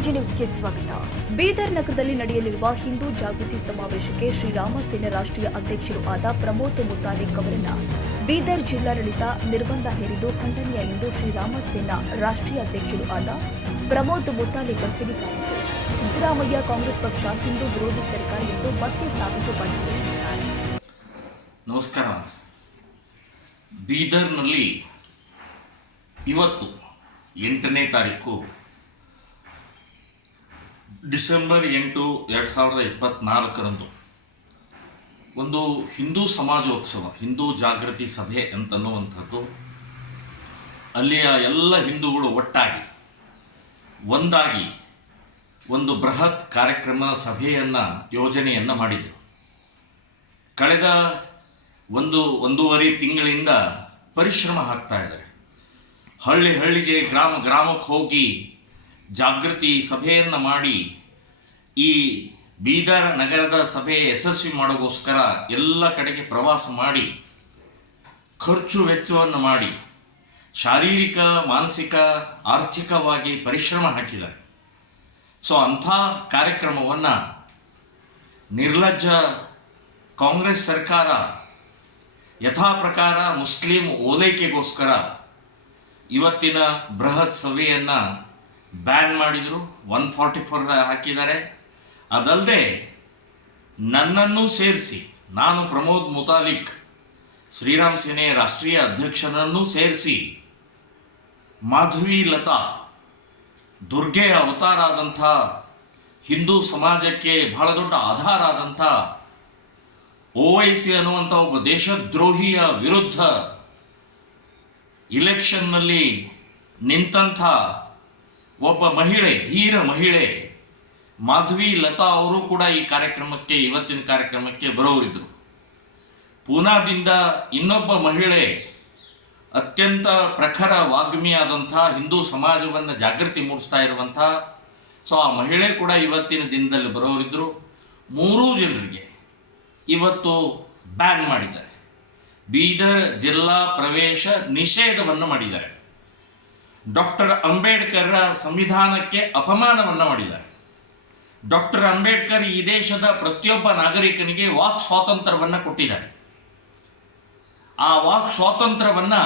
KG ನ್ಯೂಸ್ಗೆ ಸ್ವಾಗತ. ಬೀದರ್ ನಗರದಲ್ಲಿ ನಡೆಯಲಿರುವ ಹಿಂದೂ ಜಾಗೃತಿ ಸಮಾವೇಶಕ್ಕೆ ಶ್ರೀರಾಮ ಸೇನೆ ರಾಷ್ಟ್ರೀಯ ಅಧ್ಯಕ್ಷರು ಆದ ಪ್ರಮೋದ್ ಮುತಾಲಿಕ್ ಅವರನ್ನ ಬೀದರ್ ಜಿಲ್ಲಾಡಳಿತ ನಿರ್ಬಂಧ ಹೇರಿದ್ದು ಖಂಡನೀಯ ಎಂದು ಶ್ರೀರಾಮ ಸೇನಾ ರಾಷ್ಟ್ರೀಯ ಅಧ್ಯಕ್ಷರು ಆದ ಪ್ರಮೋದ್ ಮುತಾಲಿಕ್ ಹೇಳಿದ್ದಾರೆ. ಸಿದ್ದರಾಮಯ್ಯ ಕಾಂಗ್ರೆಸ್ ಪಕ್ಷ ಹಿಂದೂ ವಿರೋಧಿ ಸರ್ಕಾರ ಎಂದು ಮತ್ತೆ ಸಾಬೀತುಪಡಿಸಿದ್ದಾರೆ. ನಮಸ್ಕಾರ. ಬೀದರ್ನಲ್ಲಿ ಇವತ್ತು 8ನೇ ತಾರೀಕು ಡಿಸೆಂಬರ್ 8, 2024 ಒಂದು ಹಿಂದೂ ಸಮಾಜೋತ್ಸವ, ಹಿಂದೂ ಜಾಗೃತಿ ಸಭೆ ಅಂತನ್ನುವಂಥದ್ದು ಅಲ್ಲಿಯ ಎಲ್ಲ ಹಿಂದೂಗಳು ಒಟ್ಟಾಗಿ ಒಂದಾಗಿ ಒಂದು ಬೃಹತ್ ಕಾರ್ಯಕ್ರಮ ಸಭೆಯನ್ನು ಯೋಜನೆಯನ್ನು ಮಾಡಿದ್ದು. ಕಳೆದ ಒಂದೂವರೆ ತಿಂಗಳಿಂದ ಪರಿಶ್ರಮ ಹಾಕ್ತಾ ಇದ್ದಾರೆ. ಹಳ್ಳಿಗೆ ಗ್ರಾಮಕ್ಕೆ ಹೋಗಿ ಜಾಗೃತಿ ಸಭೆಯನ್ನು ಮಾಡಿ ಈ ಬೀದರ್ ನಗರದ ಸಭೆ ಯಶಸ್ವಿ ಮಾಡೋಕ್ಕೋಸ್ಕರ ಎಲ್ಲ ಕಡೆಗೆ ಪ್ರವಾಸ ಮಾಡಿ ಖರ್ಚು ವೆಚ್ಚವನ್ನು ಮಾಡಿ ಶಾರೀರಿಕ, ಮಾನಸಿಕ, ಆರ್ಥಿಕವಾಗಿ ಪರಿಶ್ರಮ ಹಾಕಿದ್ದಾರೆ. ಸೊ ಅಂಥ ಕಾರ್ಯಕ್ರಮವನ್ನು ನಿರ್ಲಜ್ಜ ಕಾಂಗ್ರೆಸ್ ಸರ್ಕಾರ ಯಥಾ ಪ್ರಕಾರ ಮುಸ್ಲಿಂ ಓಲೈಕೆಗೋಸ್ಕರ ಇವತ್ತಿನ ಬೃಹತ್ ಸಭೆಯನ್ನು ಬ್ಯಾನ್ ಮಾಡಿದರು. 144 ಹಾಕಿದ್ದಾರೆ. ಅದಲ್ಲದೆ ನನ್ನನ್ನು ಸೇರಿಸಿ, ನಾನು ಪ್ರಮೋದ್ ಮುತಾಲಿಕ್ ಶ್ರೀರಾಮ್ ಸೇನೆ ರಾಷ್ಟ್ರೀಯ ಅಧ್ಯಕ್ಷನನ್ನು ಸೇರಿಸಿ ಮಾಧವಿ ಲತಾ, ದುರ್ಗೆಯ ಅವತಾರ ಆದಂಥ, ಹಿಂದೂ ಸಮಾಜಕ್ಕೆ ಬಹಳ ದೊಡ್ಡ ಆಧಾರ ಆದಂಥ OIC ಅನ್ನುವಂಥ ಒಬ್ಬ ದೇಶದ್ರೋಹಿಯ ವಿರುದ್ಧ ಇಲೆಕ್ಷನ್ನಲ್ಲಿ ನಿಂತಹ ಒಬ್ಬ ಮಹಿಳೆ, ಧೀರ ಮಹಿಳೆ ಮಾಧವಿ ಲತಾ ಅವರು ಕೂಡ ಈ ಕಾರ್ಯಕ್ರಮಕ್ಕೆ, ಇವತ್ತಿನ ಕಾರ್ಯಕ್ರಮಕ್ಕೆ ಬರೋರಿದ್ದರು. ಪೂನಾದಿಂದ ಇನ್ನೊಬ್ಬ ಮಹಿಳೆ, ಅತ್ಯಂತ ಪ್ರಖರ ವಾಗ್ಮಿಯಾದಂಥ, ಹಿಂದೂ ಸಮಾಜವನ್ನು ಜಾಗೃತಿ ಮೂಡಿಸ್ತಾ ಇರುವಂಥ, ಸೊ ಆ ಮಹಿಳೆ ಕೂಡ ಇವತ್ತಿನ ದಿನದಲ್ಲಿ ಬರೋರಿದ್ದರು. 3 ಜನರಿಗೆ ಇವತ್ತು ಬ್ಯಾನ್ ಮಾಡಿದ್ದಾರೆ. ಬೀದರ್ ಜಿಲ್ಲಾ ಪ್ರವೇಶ ನಿಷೇಧವನ್ನು ಮಾಡಿದ್ದಾರೆ. ಡಾಕ್ಟರ್ ಅಂಬೇಡ್ಕರ್ ಸಂವಿಧಾನಕ್ಕೆ ಅಪಮಾನವನ್ನು ಮಾಡಿದ್ದಾರೆ. ಡಾಕ್ಟರ್ ಅಂಬೇಡ್ಕರ್ ಈ ದೇಶದ ಪ್ರತಿಯೊಬ್ಬ ನಾಗರಿಕನಿಗೆ ವಾಕ್ ಸ್ವಾತಂತ್ರ್ಯವನ್ನು ಕೊಟ್ಟಿದ್ದಾರೆ. ಆ ವಾಕ್ ಸ್ವಾತಂತ್ರ್ಯವನ್ನು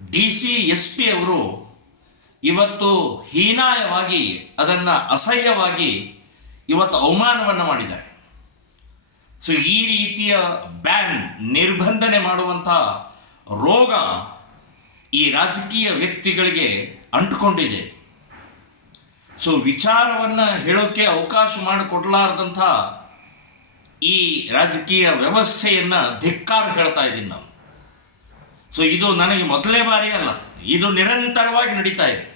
DC SP ಅವರು ಇವತ್ತು ಹೀನಾಯವಾಗಿ, ಅದನ್ನು ಅಸಹ್ಯವಾಗಿ ಇವತ್ತು ಅವಮಾನವನ್ನು ಮಾಡಿದ್ದಾರೆ. ಸೊ ಈ ರೀತಿಯ ಬ್ಯಾನ್, ನಿರ್ಬಂಧನೆ ಮಾಡುವಂಥ ರೋಗ ಈ ರಾಜಕೀಯ ವ್ಯಕ್ತಿಗಳಿಗೆ ಅಂಟುಕೊಂಡಿದೆ. ಸೊ ವಿಚಾರವನ್ನು ಹೇಳೋಕ್ಕೆ ಅವಕಾಶ ಮಾಡಿಕೊಡ್ಲಾರ್ದಂಥ ಈ ರಾಜಕೀಯ ವ್ಯವಸ್ಥೆಯನ್ನು ಧಿಕ್ಕಾರ ಹೇಳ್ತಾ ಇದ್ದೀನಿ ನಾವು. ಸೊ ಇದು ನನಗೆ ಮೊದಲೇ ಬಾರಿ ಅಲ್ಲ, ಇದು ನಿರಂತರವಾಗಿ ನಡೀತಾ ಇದೆ.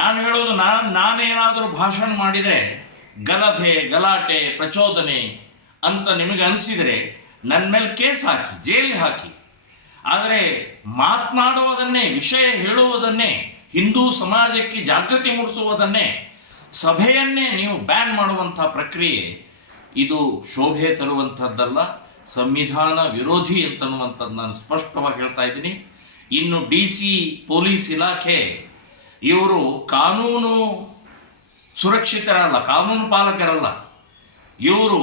ನಾನು ಹೇಳೋದು, ನಾನೇನಾದರೂ ಭಾಷಣ ಮಾಡಿದರೆ ಗಲಭೆ, ಗಲಾಟೆ, ಪ್ರಚೋದನೆ ಅಂತ ನಿಮಗೆ ಅನಿಸಿದರೆ ನನ್ನ ಮೇಲೆ ಕೇಸ್ ಹಾಕಿ, ಜೈಲಿಗೆ ಹಾಕಿ. ಆದರೆ ಮಾತನಾಡುವುದನ್ನೇ, ವಿಷಯ ಹೇಳುವುದನ್ನೇ, ಹಿಂದೂ ಸಮಾಜಕ್ಕೆ ಜಾಗೃತಿ ಮೂಡಿಸುವುದನ್ನೇ, ಸಭೆಯನ್ನೇ ನೀವು ಬ್ಯಾನ್ ಮಾಡುವಂಥ ಪ್ರಕ್ರಿಯೆ ಇದು ಶೋಭೆ ತರುವಂಥದ್ದಲ್ಲ, ಸಂವಿಧಾನ ವಿರೋಧಿ ಅಂತನ್ನುವಂಥದ್ದು ನಾನು ಸ್ಪಷ್ಟವಾಗಿ ಹೇಳ್ತಾ ಇದ್ದೀನಿ. ಇನ್ನು DC ಪೊಲೀಸ್ ಇಲಾಖೆ ಇವರು ಕಾನೂನು ಸುರಕ್ಷಿತರಲ್ಲ, ಕಾನೂನು ಪಾಲಕರಲ್ಲ, ಇವರು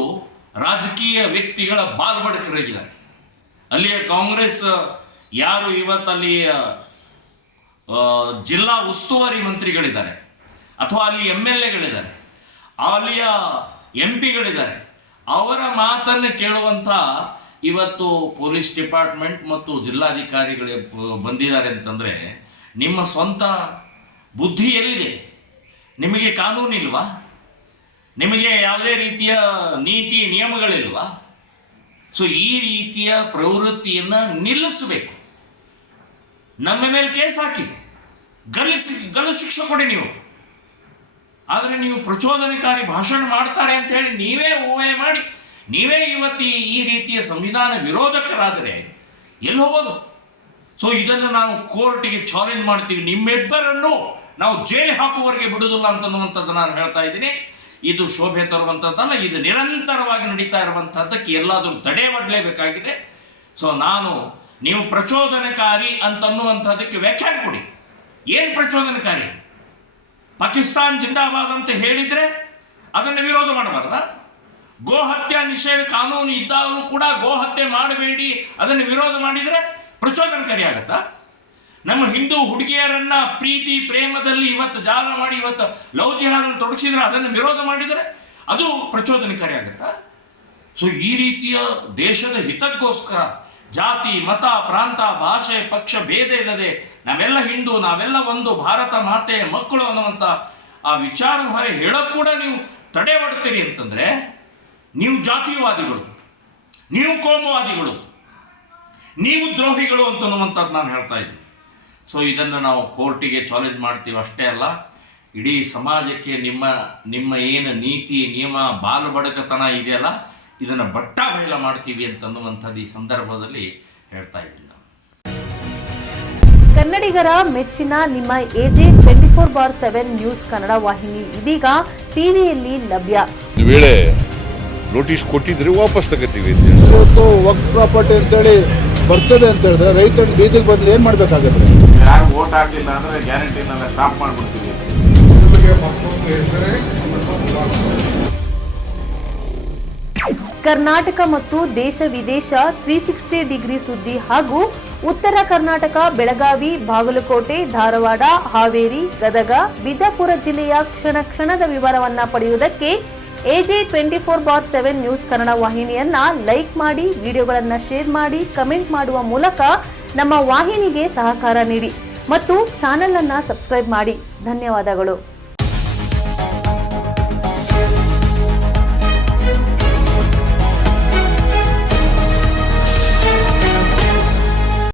ರಾಜಕೀಯ ವ್ಯಕ್ತಿಗಳ ಬಾಲ್ಬಡಕರಾಗಿದ್ದಾರೆ. ಅಲ್ಲಿಯ ಕಾಂಗ್ರೆಸ್ ಯಾರು ಇವತ್ತಲ್ಲಿ ಜಿಲ್ಲಾ ಉಸ್ತುವಾರಿ ಮಂತ್ರಿಗಳಿದ್ದಾರೆ, ಅಥವಾ ಅಲ್ಲಿ MLAಗಳಿದ್ದಾರೆ, ಅಲ್ಲಿಯ MP ಗಳಿದ್ದಾರೆ, ಅವರ ಮಾತನ್ನು ಕೇಳುವಂಥ ಇವತ್ತು ಪೊಲೀಸ್ ಡಿಪಾರ್ಟ್ಮೆಂಟ್ ಮತ್ತು ಜಿಲ್ಲಾಧಿಕಾರಿಗಳೇ ಬಂದಿದ್ದಾರೆ ಅಂತಂದರೆ ನಿಮ್ಮ ಸ್ವಂತ ಬುದ್ಧಿ ಎಲ್ಲಿದೆ? ನಿಮಗೆ ಕಾನೂನಿಲ್ವಾ? ನಿಮಗೆ ಯಾವುದೇ ರೀತಿಯ ನೀತಿ ನಿಯಮಗಳಿಲ್ವಾ? ಸೊ ಈ ರೀತಿಯ ಪ್ರವೃತ್ತಿಯನ್ನು ನಿಲ್ಲಿಸಬೇಕು. ನಮ್ಮ ಮೇಲೆ ಕೇಸ್ ಹಾಕಿ, ಗಲ್ಲು ಶಿಕ್ಷೆ ಕೊಡಿ ನೀವು. ಆದರೆ ನೀವು ಪ್ರಚೋದನಕಾರಿ ಭಾಷಣ ಮಾಡ್ತಾರೆ ಅಂತ ಹೇಳಿ ನೀವೇ ಊಹೆ ಮಾಡಿ ನೀವೇ ಇವತ್ತು ಈ ರೀತಿಯ ಸಂವಿಧಾನ ವಿರೋಧಕರಾದರೆ ಎಲ್ಲಿ ಹೋಗೋದು? ಸೊ ಇದನ್ನು ನಾವು ಕೋರ್ಟಿಗೆ ಚಾಲೆಂಜ್ ಮಾಡ್ತೀವಿ. ನಿಮ್ಮಿಬ್ಬರನ್ನು ನಾವು ಜೈಲಿಗೆ ಹಾಕುವವರೆಗೆ ಬಿಡುವುದಿಲ್ಲ ಅಂತನ್ನುವಂಥದ್ದು ನಾನು ಹೇಳ್ತಾ ಇದ್ದೀನಿ. ಇದು ಶೋಭೆ ತರುವಂಥದ್ದಲ್ಲ, ಇದು ನಿರಂತರವಾಗಿ ನಡೀತಾ ಇರುವಂಥದ್ದಕ್ಕೆ ಎಲ್ಲಾದರೂ ತಡೆ ಒಡ್ಲೇಬೇಕಾಗಿದೆ. ಸೊ ನೀವು ಪ್ರಚೋದನಕಾರಿ ಅಂತನ್ನುವಂಥದ್ದಕ್ಕೆ ವ್ಯಾಖ್ಯಾನ ಕೊಡಿ. ಏನು ಪ್ರಚೋದನಕಾರಿ? ಪಾಕಿಸ್ತಾನ್ ಜಿಂದಾಬಾದ್ ಅಂತ ಹೇಳಿದರೆ ಅದನ್ನು ವಿರೋಧ ಮಾಡಬಾರ್ದ? ಗೋ ಹತ್ಯೆ ನಿಷೇಧ ಕಾನೂನು ಇದ್ದಾಗಲೂ ಕೂಡ ಗೋ ಹತ್ಯೆ ಮಾಡಬೇಡಿ ಅದನ್ನು ವಿರೋಧ ಮಾಡಿದರೆ ಪ್ರಚೋದನಕಾರಿ ಆಗತ್ತಾ? ನಮ್ಮ ಹಿಂದೂ ಹುಡುಗಿಯರನ್ನ ಪ್ರೀತಿ ಪ್ರೇಮದಲ್ಲಿ ಇವತ್ತು ಜಾಲ ಮಾಡಿ ಇವತ್ತು ಲವ್ ಜಿಹಾದಲ್ಲಿ ತೊಡಗಿಸಿದ್ರೆ ಅದನ್ನು ವಿರೋಧ ಮಾಡಿದರೆ ಅದು ಪ್ರಚೋದನಕಾರಿ ಆಗುತ್ತಾ? ಸೊ ಈ ರೀತಿಯ ದೇಶದ ಹಿತಕ್ಕೋಸ್ಕರ ಜಾತಿ ಮತ ಪ್ರಾಂತ ಭಾಷೆ ಪಕ್ಷ ಭೇದ ಇಲ್ಲದೆ ನಾವೆಲ್ಲ ಹಿಂದೂ, ನಾವೆಲ್ಲ ಒಂದು ಭಾರತ ಮಾತೆಯ ಮಕ್ಕಳು ಅನ್ನುವಂಥ ಆ ವಿಚಾರಧಾರೆ ಹೇಳೋಕೆ ಕೂಡ ನೀವು ತಡೆ ಒಡ್ತೀರಿ ಅಂತಂದರೆ ನೀವು ಜಾತಿವಾದಿಗಳು, ನೀವು ಕೋಮುವಾದಿಗಳು, ನೀವು ದ್ರೋಹಿಗಳು ಅಂತನ್ನುವಂಥದ್ದು ನಾನು ಹೇಳ್ತಾ ಇದ್ದೀನಿ. ಸೊ ಇದನ್ನು ನಾವು ಕೋರ್ಟಿಗೆ ಚಾಲೆಂಜ್ ಮಾಡ್ತೀವಿ ಅಷ್ಟೇ ಅಲ್ಲ, ಇಡೀ ಸಮಾಜಕ್ಕೆ ನಿಮ್ಮ ಏನು ನೀತಿ ನಿಯಮ ಬಾಲು ಬಡಕತನ ಇದೆಯಲ್ಲ ಇದನ್ನು ಬಟ್ಟ ಬಯಲ ಮಾಡ್ತೀವಿ ಅಂತನ್ನುವಂಥದ್ದು ಈ ಸಂದರ್ಭದಲ್ಲಿ ಹೇಳ್ತಾ ಇದ್ದೀನಿ. ಕನ್ನಡಿಗರ ಮೆಚ್ಚಿನ ನಿಮ್ಮ AJ 24/7 ನ್ಯೂಸ್ ಕನ್ನಡ ವಾಹಿನಿ ಇದೀಗ ಟಿವಿಯಲ್ಲಿ ಲಭ್ಯ. ವೇಳೆ ನೋಟಿಸ್ ಕೊಟ್ಟಿದ್ರೆ ವಾಪಸ್ ತಗೋತೀವಿ. ಇವತ್ತು ವಕ್ಫ್ ಪ್ರಾಪರ್ಟಿ ಅಂತೇಳಿ ಬರ್ತದೆ ಅಂತ ಹೇಳಿದ್ರೆ ರೈತರ ಬೀದಿಗೆ ಬದಲು ಏನ್ ಮಾಡ್ಬೇಕಾಗತ್ತೆ? ಯಾರು ವೋಟ್ ಹಾಕಲಿಲ್ಲ ಅಂದ್ರೆ ಗ್ಯಾರಂಟಿನೆಲ್ಲ ಸ್ಟಾಪ್ ಮಾಡ್ಬಿಡ್ತೀವಿ. ಕರ್ನಾಟಕ ಮತ್ತು ದೇಶ ವಿದೇಶ 360 ಡಿಗ್ರಿ ಸುದ್ದಿ ಹಾಗೂ ಉತ್ತರ ಕರ್ನಾಟಕ ಬೆಳಗಾವಿ, ಬಾಗಲಕೋಟೆ, ಧಾರವಾಡ, ಹಾವೇರಿ, ಗದಗ, ಬಿಜಾಪುರ ಜಿಲ್ಲೆಯ ಕ್ಷಣ ಕ್ಷಣದ ವಿವರವನ್ನ ಪಡೆಯುವುದಕ್ಕೆ AJ 24/7 ನ್ಯೂಸ್ ಕನ್ನಡ ವಾಹಿನಿಯನ್ನ ಲೈಕ್ ಮಾಡಿ, ವಿಡಿಯೋಗಳನ್ನ ಶೇರ್ ಮಾಡಿ, ಕಮೆಂಟ್ ಮಾಡುವ ಮೂಲಕ ನಮ್ಮ ವಾಹಿನಿಗೆ ಸಹಕಾರ ನೀಡಿ ಮತ್ತು ಚಾನೆಲ್ ಅನ್ನ ಸಬ್ಸ್ಕ್ರೈಬ್ ಮಾಡಿ. ಧನ್ಯವಾದಗಳು.